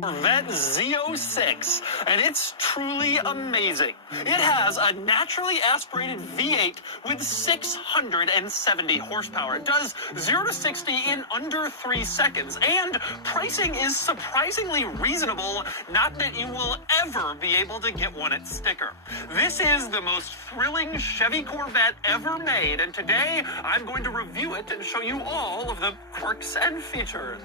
Corvette Z06, and it's truly amazing. It has a naturally aspirated V8 with 670 horsepower. It does 0 to 60 in under 3 seconds, and pricing is surprisingly reasonable, not that you will ever be able to get one at sticker. This is the most thrilling Chevy Corvette ever made, and today I'm going to review it and show you all of the quirks and features.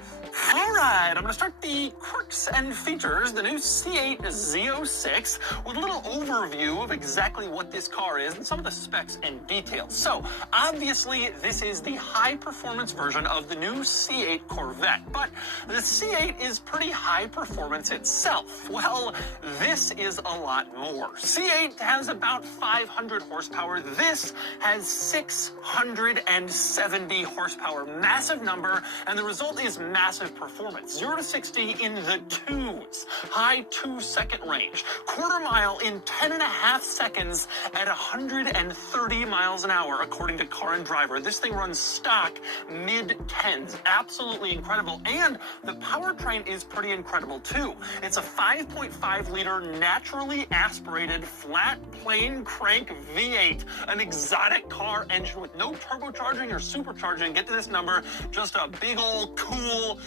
All right, I'm going to start the quirks and features, the new C8 Z06, with a little overview of exactly what this car is and some of the specs and details. So, obviously, this is the high-performance version of the new C8 Corvette, but the C8 is pretty high performance itself. Well, this is a lot more. C8 has about 500 horsepower. This has 670 horsepower. Massive number, and the result is massive performance. 0 to 60 in the 2s, high 2-second range, quarter mile in 10.5 seconds at 130 miles an hour, according to Car and Driver. This thing runs stock mid-10s. Absolutely incredible. And the powertrain is pretty incredible too. It's a 5.5-liter naturally aspirated flat plane crank V8, an exotic car engine with no turbocharging or supercharging. Get to this number, just a big old cool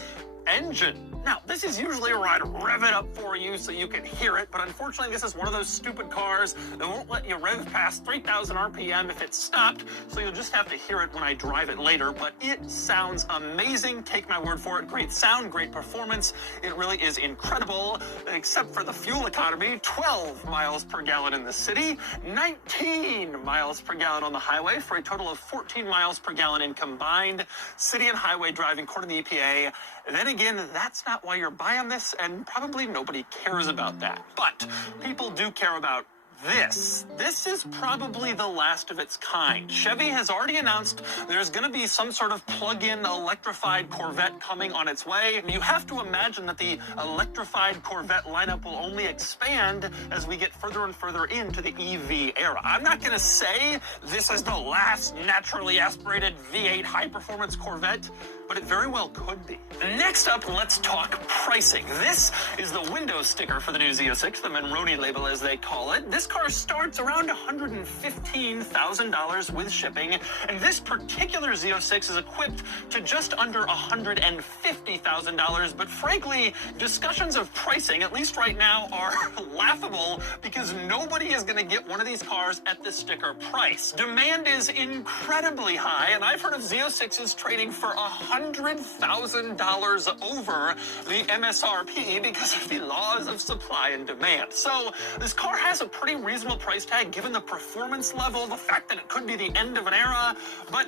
engine. Now, this is usually where I'd rev it up for you so you can hear it, but unfortunately this is one of those stupid cars that won't let you rev past 3,000 RPM if it's stopped, so you'll just have to hear it when I drive it later, but it sounds amazing. Take my word for it. Great sound, great performance. It really is incredible, except for the fuel economy. 12 miles per gallon in the city, 19 miles per gallon on the highway, for a total of 14 miles per gallon in combined city and highway driving, according to the EPA. Then again, that's not why you're buying this, and probably nobody cares about that. But people do care about this. This is probably the last of its kind. Chevy has already announced there's going to be some sort of plug-in electrified Corvette coming on its way. You have to imagine that the electrified Corvette lineup will only expand as we get further and further into the EV era. I'm not going to say this is the last naturally aspirated V8 high-performance Corvette, but it very well could be. Next up, let's talk pricing. This is the window sticker for the new Z06, the Monroney label as they call it. This car starts around $115,000 with shipping, and this particular Z06 is equipped to just under $150,000, but frankly, discussions of pricing, at least right now, are laughable because nobody is going to get one of these cars at the sticker price. Demand is incredibly high, and I've heard of Z06s trading for $100,000 over the MSRP because of the laws of supply and demand. So this car has a pretty reasonable price tag given the performance level, the fact that it could be the end of an era, but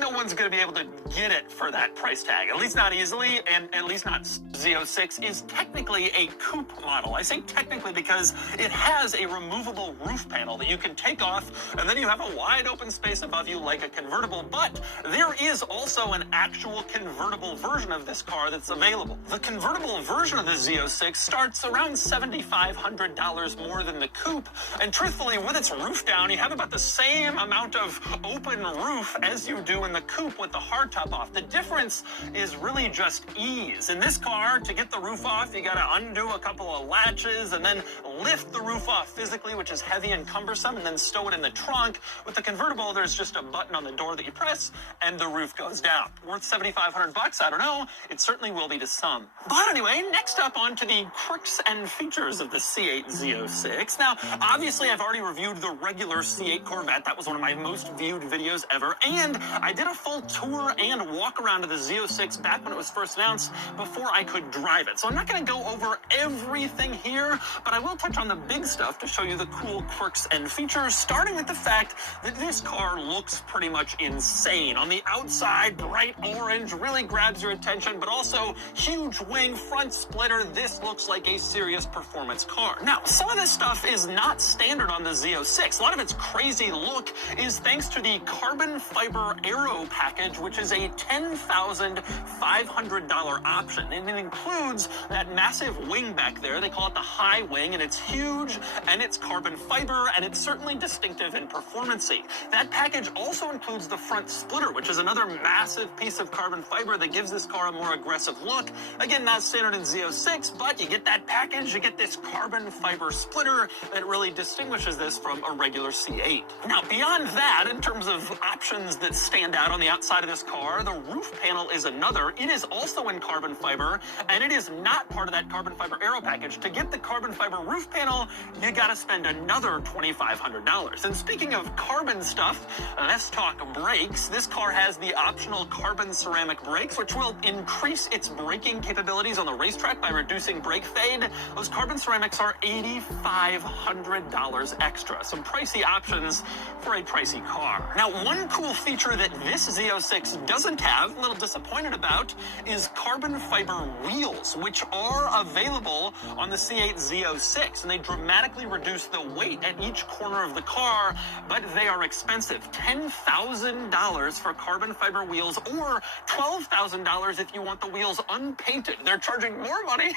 no one's going to be able to get it for that price tag, at least not easily, and at least not. Z06 is technically a coupe model. I say technically because it has a removable roof panel that you can take off, and then you have a wide open space above you like a convertible, but there is also an actual convertible version of this car that's available. The convertible version of the Z06 starts around $7,500 more than the coupe, and truthfully, with its roof down, you have about the same amount of open roof as you do in the coupe with the hardtop off. The difference is really just ease. In this car, to get the roof off, you gotta undo a couple of latches and then lift the roof off physically, which is heavy and cumbersome, and then stow it in the trunk. With the convertible, there's just a button on the door that you press, and the roof goes down. Worth $7,500? I don't know. It certainly will be to some. But anyway, next up onto the quirks and features of the C8 Z06. Now, obviously, I've already reviewed the regular C8 Corvette. That was one of my most viewed videos ever, and I did a full tour and walk around of the Z06 back when it was first announced before I could drive it. So I'm not going to go over everything here, but I will touch on the big stuff to show you the cool quirks and features, starting with the fact that this car looks pretty much insane. On the outside, bright orange really grabs your attention, but also huge wing, front splitter. This looks like a serious performance car. Now, some of this stuff is not standard on the Z06. A lot of its crazy look is thanks to the carbon fiber air Demuro package, which is a $10,500 option. And it includes that massive wing back there. They call it the high wing, and it's huge, and it's carbon fiber, and it's certainly distinctive in performancy. That package also includes the front splitter, which is another massive piece of carbon fiber that gives this car a more aggressive look. Again, not standard in Z06, but you get that package, you get this carbon fiber splitter that really distinguishes this from a regular C8. Now, beyond that, in terms of options that stand out on the outside of this car, the roof panel is another. It is also in carbon fiber, and it is not part of that carbon fiber aero package. To get the carbon fiber roof panel, you gotta spend another $2,500. And speaking of carbon stuff, let's talk brakes. This car has the optional carbon ceramic brakes, which will increase its braking capabilities on the racetrack by reducing brake fade. Those carbon ceramics are $8,500 extra. Some pricey options for a pricey car. Now, one cool feature that this Z06 doesn't have, a little disappointed about, is carbon fiber wheels, which are available on the C8 Z06, and they dramatically reduce the weight at each corner of the car, but they are expensive. $10,000 for carbon fiber wheels, or $12,000 if you want the wheels unpainted. They're charging more money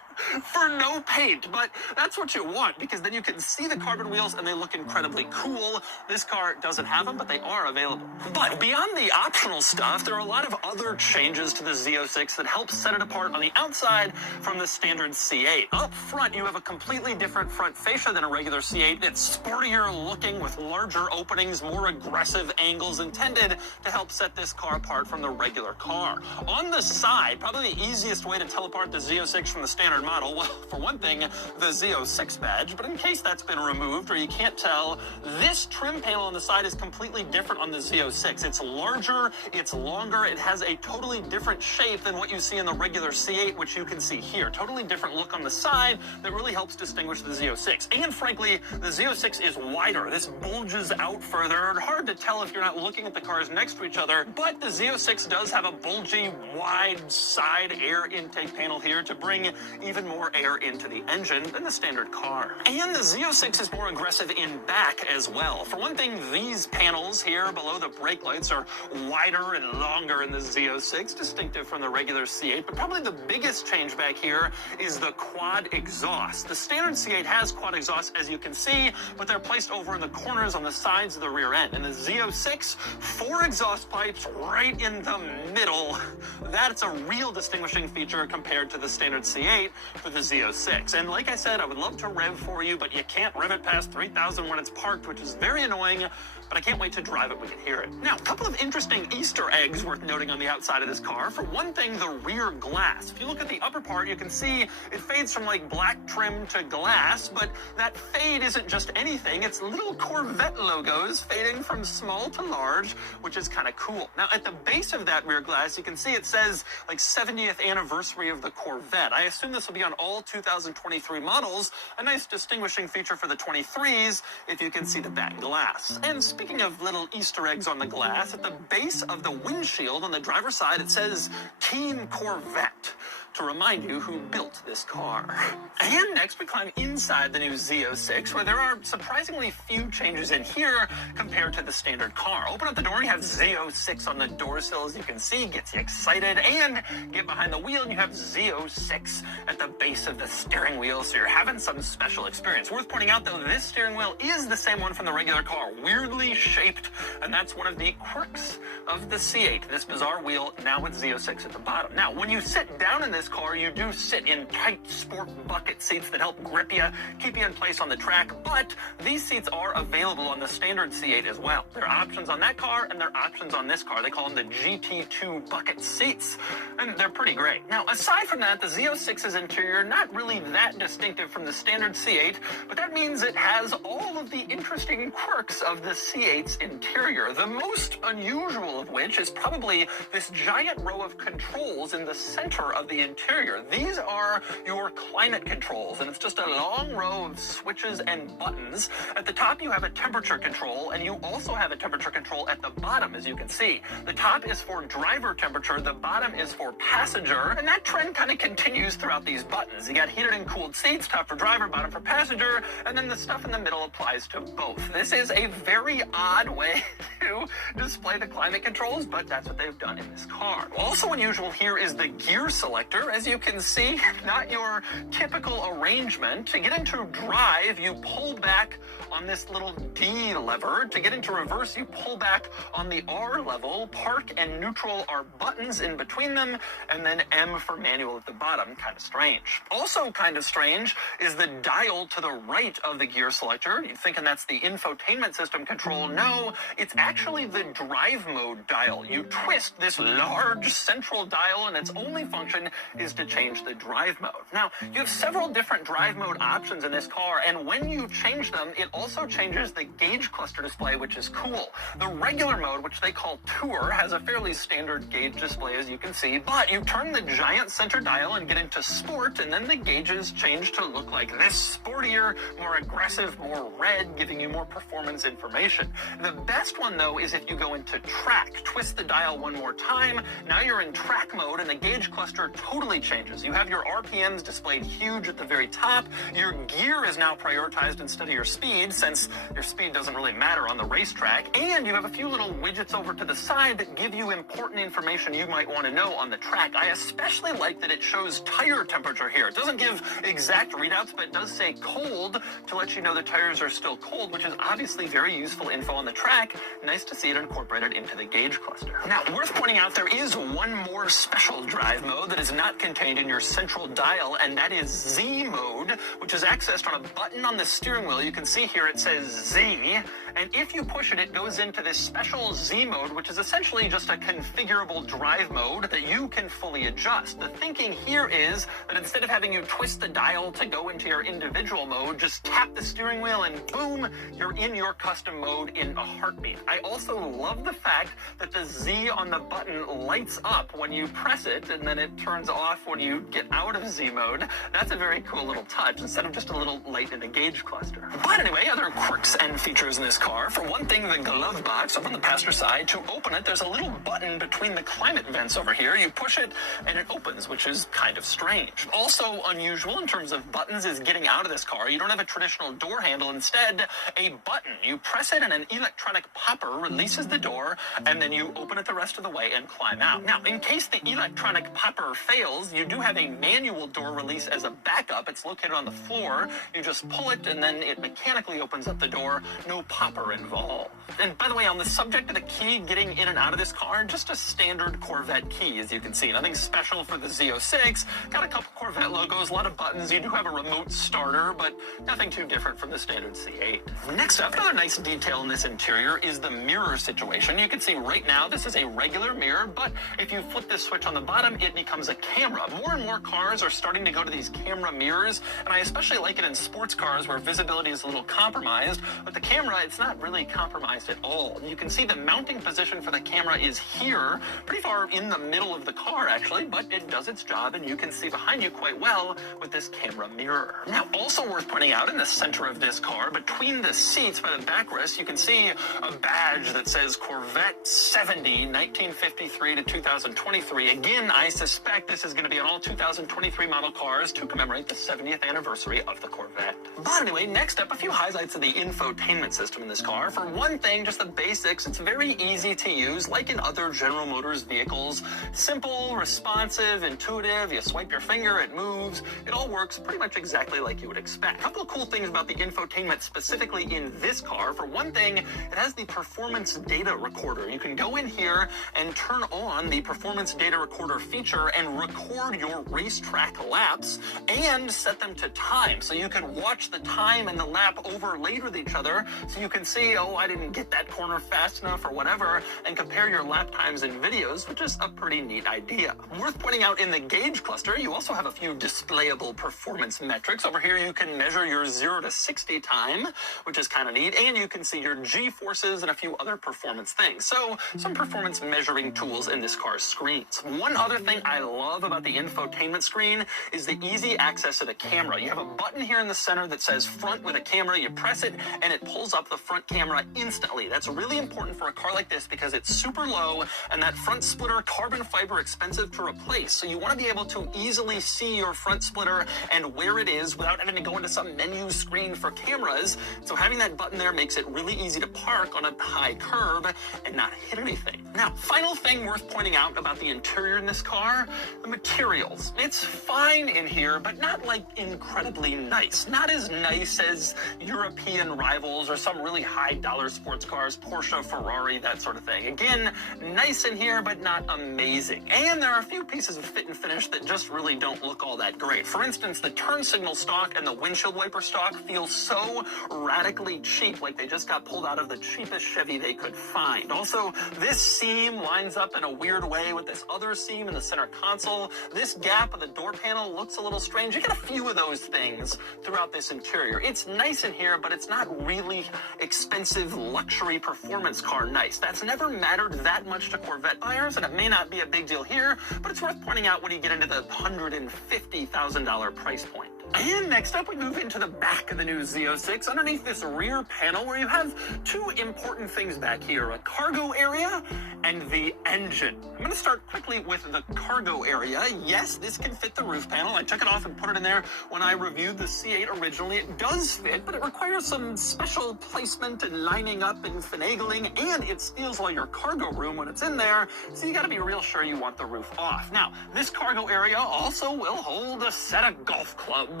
for no paint, but that's what you want, because then you can see the carbon wheels and they look incredibly cool. This car doesn't have them, but they are available. But beyond the optional stuff, there are a lot of other changes to the Z06 that help set it apart on the outside from the standard C8. Up front, you have a completely different front fascia than a regular C8. It's sportier looking with larger openings, more aggressive angles intended to help set this car apart from the regular car. On the side, probably the easiest way to tell apart the Z06 from the standard model, well, for one thing, the Z06 badge, but in case that's been removed or you can't tell, this trim panel on the side is completely different on the Z06. It's larger, it's longer, it has a totally different shape than what you see in the regular C8, which you can see here. Totally different look on the side that really helps distinguish the Z06. And frankly, the Z06 is wider. This bulges out further. Hard to tell if you're not looking at the cars next to each other, but the Z06 does have a bulgy, wide side air intake panel here to bring even more air into the engine than the standard car. And the Z06 is more aggressive in back as well. For one thing, these panels here below the brake lights are wider and longer in the Z06, distinctive from the regular C8, but probably the biggest change back here is the quad exhaust. The standard C8 has quad exhaust, as you can see, but they're placed over in the corners on the sides of the rear end. And the Z06, 4 exhaust pipes right in the middle. That's a real distinguishing feature compared to the standard C8 for the Z06. And like I said, I would love to rev for you, but you can't rev it past 3,000 when it's parked, which is very annoying, but I can't wait to drive it when you hear it. Now, a couple of interesting Easter eggs worth noting on the outside of this car. For one thing, the rear glass. If you look at the upper part, you can see it fades from like black trim to glass, but that fade isn't just anything. It's little Corvette logos fading from small to large, which is kind of cool. Now, at the base of that rear glass, you can see it says like 70th anniversary of the Corvette. I assume this will be on all 2023 models, a nice distinguishing feature for the 23s if you can see the back glass. And speaking of little Easter eggs on the glass, at the base of the windshield on the driver's side, it says Team Corvette, to remind you who built this car. And next we climb inside the new Z06, where there are surprisingly few changes in here compared to the standard car. Open up the door, you have Z06 on the door sill, as you can see, gets you excited, and get behind the wheel and you have Z06 at the base of the steering wheel, so you're having some special experience. Worth pointing out though, this steering wheel is the same one from the regular car, weirdly shaped, and that's one of the quirks of the C8, this bizarre wheel, now with Z06 at the bottom. Now, when you sit down in this car, you do sit in tight sport bucket seats that help grip you, keep you in place on the track, but these seats are available on the standard C8 as well. There are options on that car and there are options on this car. They call them the GT2 bucket seats, and they're pretty great. Now, aside from that, the Z06's interior not really that distinctive from the standard C8, but that means it has all of the interesting quirks of the C8's interior, the most unusual of which is probably this giant row of controls in the center of the interior. These are your climate controls, and it's just a long row of switches and buttons. At the top, you have a temperature control, and you also have a temperature control at the bottom, as you can see. The top is for driver temperature, the bottom is for passenger, and that trend kind of continues throughout these buttons. You got heated and cooled seats, top for driver, bottom for passenger, and then the stuff in the middle applies to both. This is a very odd way to display the climate controls, but that's what they've done in this car. Also unusual here is the gear selector. As you can see, not your typical arrangement. To get into drive, you pull back on this little D lever. To get into reverse, you pull back on the R level. Park and neutral are buttons in between them, and then M for manual at the bottom. Kind of strange. Also kind of strange is the dial to the right of the gear selector. You're thinking that's the infotainment system control. No, it's actually the drive mode dial. You twist this large central dial, and its only function is to change the drive mode. Now, you have several different drive mode options in this car, and when you change them, it also changes the gauge cluster display, which is cool. The regular mode, which they call Tour, has a fairly standard gauge display, as you can see, but you turn the giant center dial and get into Sport, and then the gauges change to look like this: sportier, more aggressive, more red, giving you more performance information. The best one, though, is if you go into Track. Twist the dial one more time. Now you're in track mode, and the gauge cluster totally changes. You have your RPMs displayed huge at the very top. Your gear is now prioritized instead of your speed, since your speed doesn't really matter on the racetrack. And you have a few little widgets over to the side that give you important information you might want to know on the track. I especially like that it shows tire temperature here. It doesn't give exact readouts, but it does say cold to let you know the tires are still cold, which is obviously very useful info on the track. Nice to see it incorporated into the gauge cluster. Now, worth pointing out, there is one more special drive mode that is not contained in your central dial, and that is Z mode, which is accessed on a button on the steering wheel. You can see here it says Z, and if you push it, it goes into this special Z mode, which is essentially just a configurable drive mode that you can fully adjust. The thinking here is that instead of having you twist the dial to go into your individual mode, just tap the steering wheel and boom, you're in your custom mode in a heartbeat. I also love the fact that the Z on the button lights up when you press it, and then it turns off when you get out of Z mode. That's a very cool little touch, instead of just a little light in the gauge cluster. But anyway, other quirks and features in this car. For one thing, the glove box up on the passenger side. To open it, there's a little button between the climate vents over here. You push it and it opens, which is kind of strange. Also unusual in terms of buttons is getting out of this car. You don't have a traditional door handle, instead a button. You press it and an electronic popper releases the door, and then you open it the rest of the way and climb out. Now, in case the electronic popper fails, you do have a manual door release as a backup. It's located on the floor. You just pull it and then it mechanically opens up the door. No popper involved. And by the way, on the subject of the key getting in and out of this car, just a standard Corvette key, as you can see. Nothing special for the Z06. Got a couple Corvette logos, a lot of buttons. You do have a remote starter, but nothing too different from the standard C8. Next up, another nice detail in this interior is the mirror situation. You can see right now this is a regular mirror, but if you flip this switch on the bottom, it becomes a camera. More and more cars are starting to go to these camera mirrors, and I especially like it in sports cars where visibility is a little compromised, but the camera, it's not really compromised at all. You can see the mounting position for the camera is here, pretty far in the middle of the car actually, but it does its job, and you can see behind you quite well with this camera mirror. Now, also worth pointing out, in the center of this car, between the seats by the backrest, you can see a badge that says Corvette 70, 1953 to 2023. Again, I suspect this is going to be on all 2023 model cars to commemorate the 70th anniversary of the Corvette. But anyway, next up, a few highlights of the infotainment system in this car. For one thing, just the basics. It's very easy to use, like in other General Motors vehicles. Simple, responsive, intuitive. You swipe your finger, it moves. It all works pretty much exactly like you would expect. A couple of cool things about the infotainment specifically in this car. For one thing, it has the performance data recorder. You can go in here and turn on the performance data recorder feature and record your racetrack laps and set them to time. So you can watch the time and the lap overlaid with each other, so you can see, oh, I didn't get that corner fast enough or whatever, and compare your lap times in videos, which is a pretty neat idea. Worth pointing out, in the gauge cluster, you also have a few displayable performance metrics. Over here, you can measure your 0 to 60 time, which is kind of neat, and you can see your G-forces and a few other performance things. So some performance measuring tools in this car's screens. One other thing I love love about the infotainment screen is the easy access to the camera. You have a button here in the center that says front with a camera. You press it and it pulls up the front camera instantly. That's really important for a car like this because it's super low and that front splitter, carbon fiber, expensive to replace. So you want to be able to easily see your front splitter and where it is without having to go into some menu screen for cameras. So having that button there makes it really easy to park on a high curb and not hit anything. Now, final thing worth pointing out about the interior in this car, the materials. It's fine in here, but not like incredibly nice. Not as nice as European rivals or some really high dollar sports cars, Porsche, Ferrari, that sort of thing. Again, nice in here, but not amazing. And there are a few pieces of fit and finish that just really don't look all that great. For instance, the turn signal stock and the windshield wiper stock feel so radically cheap, like they just got pulled out of the cheapest Chevy they could find. Also, this seam lines up in a weird way with this other seam in the center console. This gap of the door panel looks a little strange. You get a few of those things throughout this interior. It's nice in here, but it's not really expensive luxury performance car nice. That's never mattered that much to Corvette buyers, and it may not be a big deal here, but it's worth pointing out when you get into the $150,000 price point. And next up, we move into the back of the new Z06, underneath this rear panel where you have two important things back here, a cargo area and the engine. I'm going to start quickly with the cargo area. Yes, this can fit the roof panel. I took it off and put it in there when I reviewed the C8 originally. It does fit, but it requires some special placement and lining up and finagling, and it steals all your cargo room when it's in there, so you got to be real sure you want the roof off. Now, this cargo area also will hold a set of golf clubs,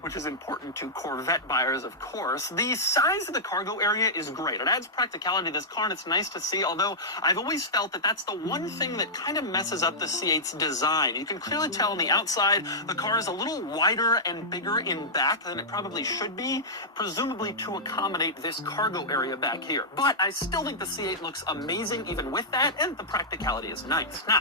which is important to Corvette buyers, of course. The size of the cargo area is great. It adds practicality to this car, and it's nice to see, although I've always felt that that's the one thing that kind of messes up the C8's design. You can clearly tell on the outside, the car is a little wider and bigger in back than it probably should be, presumably to accommodate this cargo area back here. But I still think the C8 looks amazing even with that, and the practicality is nice. Now,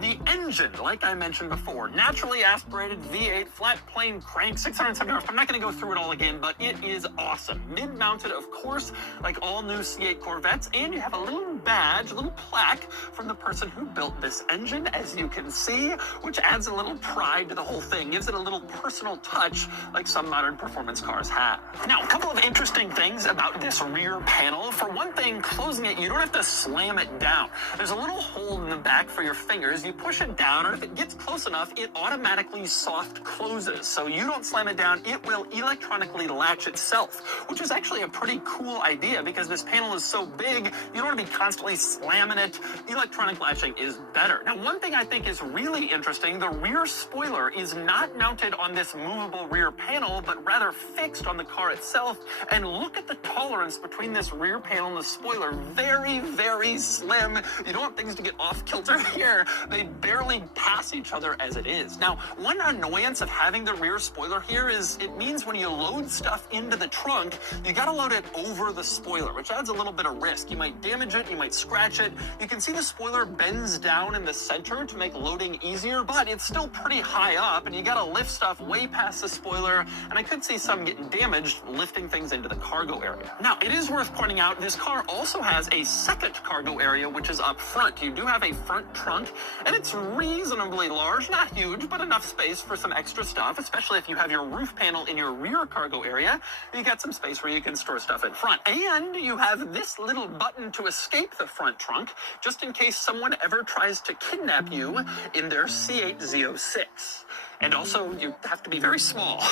the engine, like I mentioned before, naturally aspirated V8 flat plane crank, 670 horsepower. I'm not going to go through it all again, but it is awesome. Mid-mounted, of course, like all new C8 Corvettes, and you have a little badge, a little plaque from the person who built this engine, as you can see, which adds a little pride to the whole thing, gives it a little personal touch like some modern performance cars have. Now, a couple of interesting things about this rear panel. For one thing, closing it, you don't have to slam it down. There's a little hole in the back for your fingers. You push it down, or if it gets close enough, it automatically soft closes. So you don't slam it down, it will electronically latch itself, which is actually a pretty cool idea because this panel is so big, you don't want to be constantly slamming it. Electronic latching is better. Now, one thing I think is really interesting, the rear spoiler is not mounted on this movable rear panel, but rather fixed on the car itself. And look at the tolerance between this rear panel and the spoiler. Very, very slim. You don't want things to get off kilter here. They barely pass each other as it is. Now, one annoyance of having the rear spoiler here is it means when you load stuff into the trunk, you gotta load it over the spoiler, which adds a little bit of risk. You might damage it, you might scratch it. You can see the spoiler bends down in the center to make loading easier, but it's still pretty high up, and you gotta lift stuff way past the spoiler, and I could see some getting damaged lifting things into the cargo area. Now, it is worth pointing out, this car also has a second cargo area, which is up front. You do have a front trunk, and it's reasonably large, not huge, but enough space for some extra stuff, especially if you have your roof panel in your rear cargo area. You got some space where you can store stuff in front. And you have this little button to escape the front trunk, just in case someone ever tries to kidnap you in their C8 Z06. And also, you have to be very small,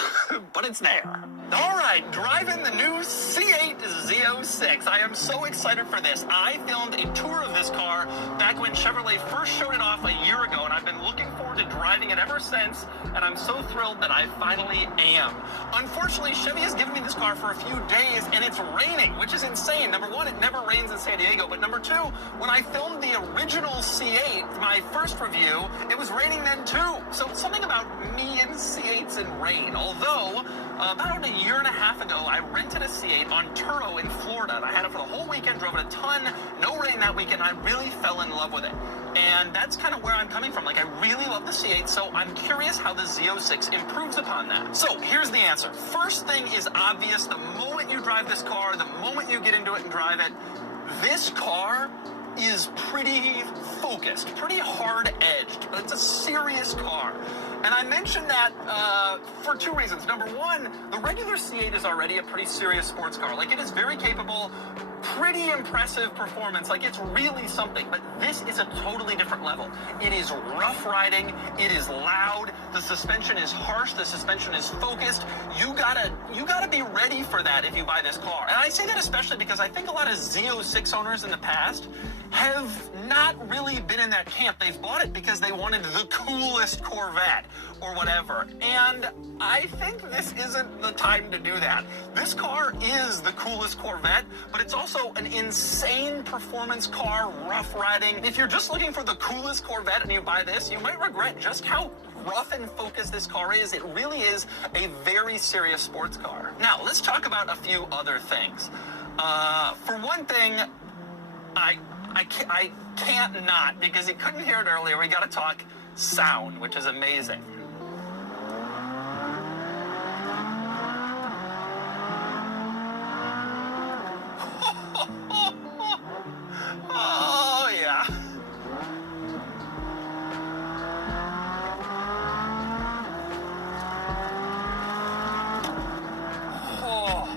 but it's there. All right, driving the new C8 Z06. I am so excited for this. I filmed a tour of this car back when Chevrolet first showed it off a year ago, and I've been looking forward to driving it ever since, and I'm so thrilled that I finally am. Unfortunately, Chevy has given me this car for a few days, and it's raining, which is insane. Number one, it never rains in San Diego, but number two, when I filmed the original C8, my first review, it was raining then too. So something about me and C8s in rain. Although, about a year and a half ago, I rented a C8 on Turo in Florida, and I had it for the whole weekend, drove it a ton, no rain that weekend, I really fell in love with it. And that's kind of where I'm coming from. Like, I really love the C8, so I'm curious how the Z06 improves upon that. So, here's the answer. First thing is obvious. The moment you drive this car, the moment you get into it and drive it, this car is pretty focused, pretty hard-edged. It's a serious car. And I mention that for two reasons. Number one, the regular C8 is already a pretty serious sports car. Like, it is very capable, pretty impressive performance. Like, it's really something. But this is a totally different level. It is rough riding. It is loud. The suspension is harsh. The suspension is focused. You gotta be ready for that if you buy this car. And I say that especially because I think a lot of Z06 owners in the past have not really been in that camp. They've bought it because they wanted the coolest Corvette or whatever. And I think this isn't the time to do that. This car is the coolest Corvette, but it's also an insane performance car, rough riding. If you're just looking for the coolest Corvette and you buy this, you might regret just how rough and focused this car is. It really is a very serious sports car. Now, let's talk about a few other things. For one thing, I can't not, because you couldn't hear it earlier, we gotta talk sound, which is amazing. Oh, yeah. Oh.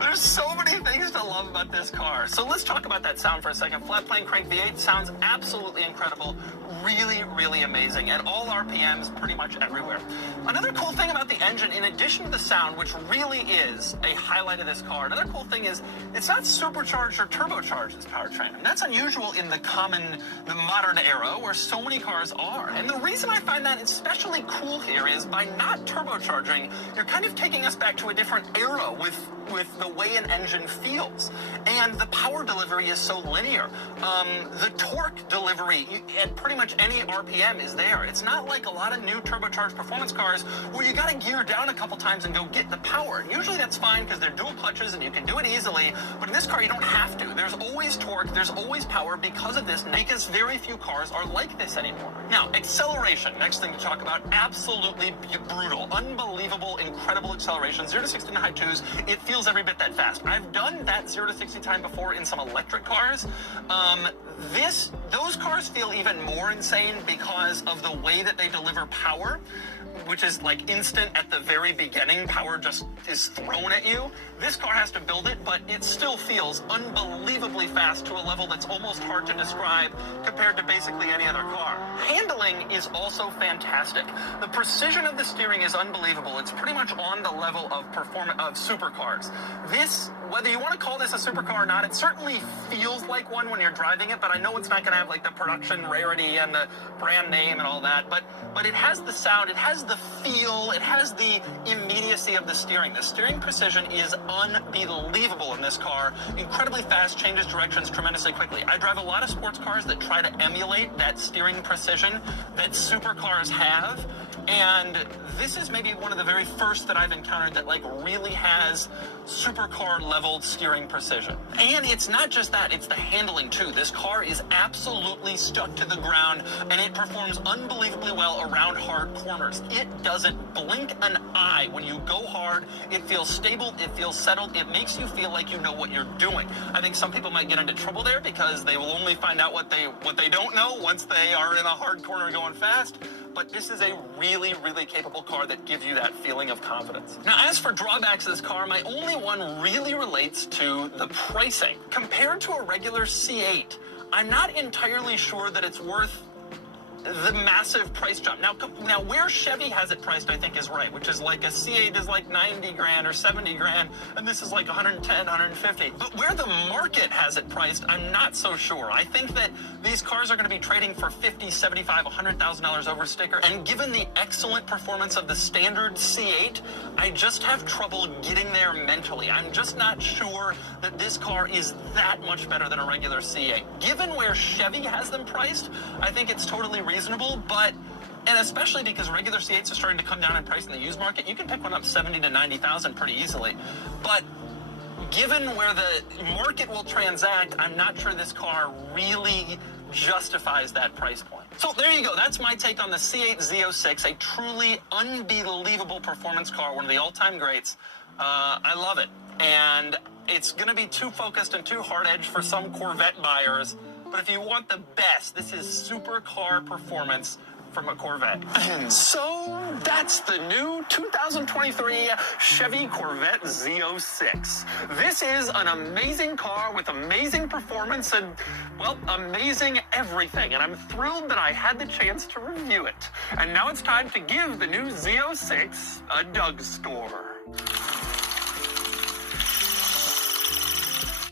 There's so many things to love about this car. So let's talk about that sound for a second. Flat plane crank V8 sounds absolutely incredible. Really, really amazing at all RPMs, pretty much everywhere. Another cool thing about the engine, in addition to the sound, which really is a highlight of this car, another cool thing is it's not supercharged or turbocharged, this powertrain. And that's unusual in the modern era where so many cars are. And the reason I find that especially cool here is by not turbocharging, you're kind of taking us back to a different era with the way an engine feels. And the power delivery is so linear. The torque delivery at pretty much any RPM is there. It's not like a lot of new turbocharged performance cars where you gotta gear down a couple times and go get the power. And usually that's fine because they're dual clutches and you can do it easily, but in this car you don't have to. There's always torque, there's always power because of this, because very few cars are like this anymore. Now, acceleration, next thing to talk about, absolutely brutal, unbelievable, incredible acceleration. 0 to 60 in high twos, it feels every bit that fast. I've done that 0 to 60 time before in some electric cars. Those cars feel even more insane because of the way that they deliver power, which is like instant at the very beginning. Power just is thrown at you. This car has to build it, but it still feels unbelievably fast to a level that's almost hard to describe compared to basically any other car. Handling is also fantastic. The precision of the steering is unbelievable. It's pretty much on the level of performance of supercars. This, whether you want to call this a supercar or not, it certainly feels like one when you're driving it, but I know it's not going to have like the production rarity and the brand name and all that, but it has the sound, it has the feel, it has the immediacy of the steering. The steering precision is unbelievable in this car. Incredibly fast, changes directions tremendously quickly. I drive a lot of sports cars that try to emulate that steering precision that supercars have, and this is maybe one of the very first that I've encountered that like really has supercar level steering precision. And it's not just that, it's the handling too. This car is absolutely stuck to the ground and it performs unbelievably well around hard corners. It doesn't blink an eye when you go hard. It feels stable, it feels settled, it makes you feel like you know what you're doing. I think some people might get into trouble there because they will only find out what they don't know once they are in a hard corner going fast. But this is a really, really capable car that gives you that feeling of confidence. Now, as for drawbacks of this car, my only one really relates to the pricing. Compared to a regular C8, I'm not entirely sure that it's worth the massive price jump. Now where Chevy has it priced, I think is right, which is like a C8 is like 90 grand or 70 grand, and this is like 110, 150. But where the market has it priced, I'm not so sure. I think that these cars are going to be trading for $50, $75, $100,000 over sticker, and given the excellent performance of the standard C8, I just have trouble getting there mentally. I'm just not sure that this car is that much better than a regular C8. Given where Chevy has them priced, I think it's totally reasonable, and especially because regular C8s are starting to come down in price in the used market, you can pick one up 70 to 90,000 pretty easily. But given where the market will transact, I'm not sure this car really justifies that price point. So there you go. That's my take on the C8 Z06, a truly unbelievable performance car, one of the all-time greats. I love it. And it's going to be too focused and too hard-edged for some Corvette buyers. But if you want the best, this is supercar performance from a Corvette. So that's the new 2023 Chevy Corvette Z06. This is an amazing car with amazing performance and, well, amazing everything. And I'm thrilled that I had the chance to review it. And now it's time to give the new Z06 a Doug score.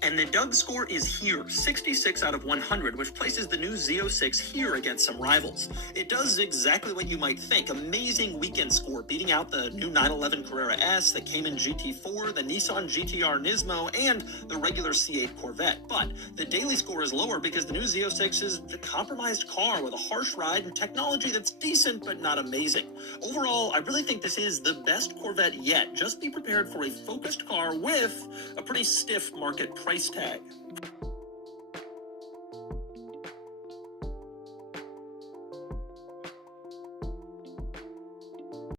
And the Doug score is here, 66 out of 100, which places the new Z06 here against some rivals. It does exactly what you might think. Amazing weekend score, beating out the new 911 Carrera S, the Cayman GT4, the Nissan GTR Nismo, and the regular C8 Corvette. But the daily score is lower because the new Z06 is a compromised car with a harsh ride and technology that's decent but not amazing. Overall, I really think this is the best Corvette yet. Just be prepared for a focused car with a pretty stiff market price tag.